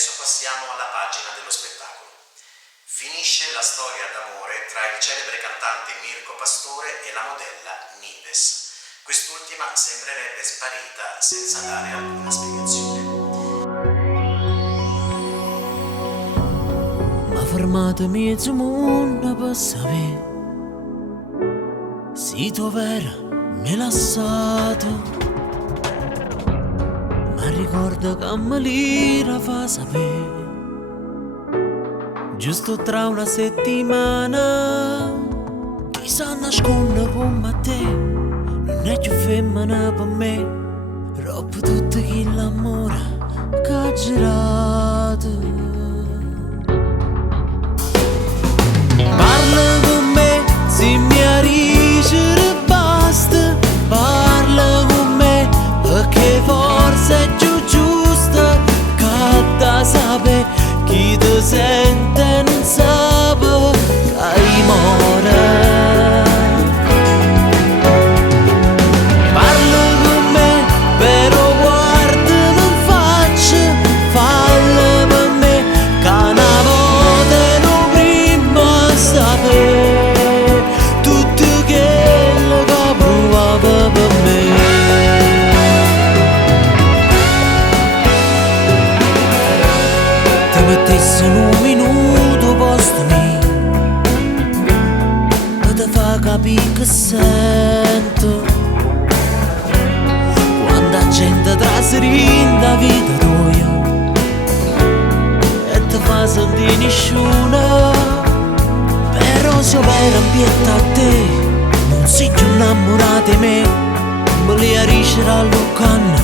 adesso passiamo alla pagina dello spettacolo. Finisce la storia d'amore tra il celebre cantante Mirko Pastore e la modella Nives. Quest'ultima sembrerebbe sparita senza dare alcuna spiegazione. Ma fermato mezzo mondo per sapere se tu vera me lasciato. Ma ricordo che me l'ira fa sapere giusto tra una settimana. Chi sa nasconde come te non è più femmina per me, troppo tutto che l'amore che ha girato. Parla con me se mi arrivi basta, parla con me perché forse è più giusto che da sapere chi ti sente non sa che hai more. Parla con me però guarda non faccia, falla per me che una volta non prima sapere tutto quello che provava per me. Mettessi in un minuto posto mio e ti fa capire che sento quando la gente trasrinda vita tua e ti fa sentire nessuno. Però se per ambiente a te non sei più innamorato di me, me li riuscirà a luccanna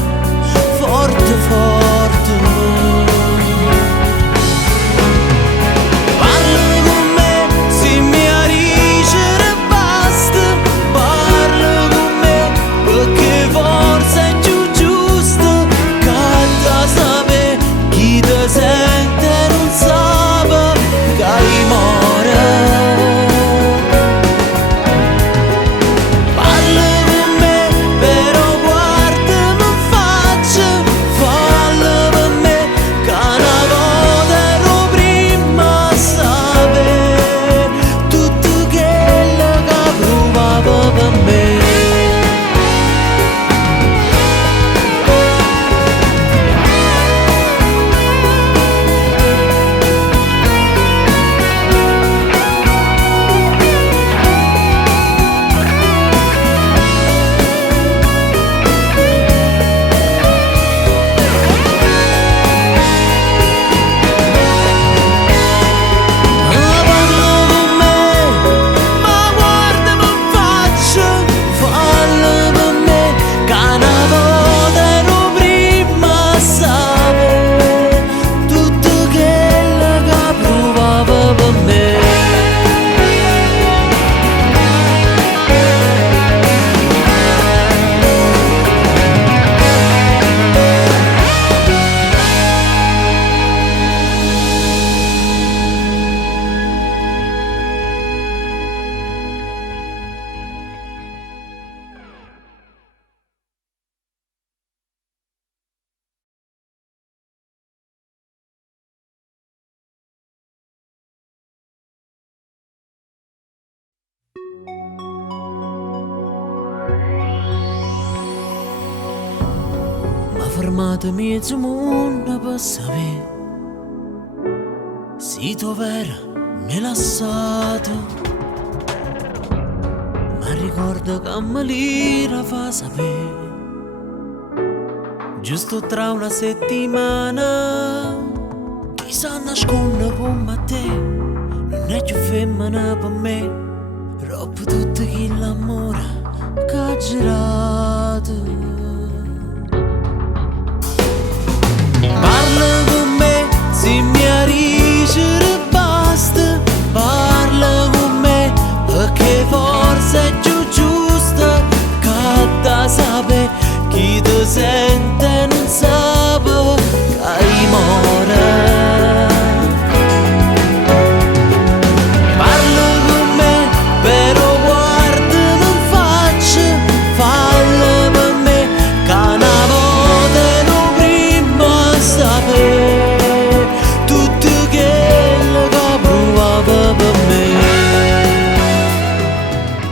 forte forte. Sente non sa che hai more. Parla con me però guarda non faccia, falla per me che una volta ero prima a sapere tutto quello che provava per me. Ma fermato mezzo mondo per sapere se tu vera me lasciato. Ma ricordo che me l'ira fa sapere giusto tra una settimana. Chi sa nasconde come te non è più femmina per me, troppo tutto che l'amore che ha girato.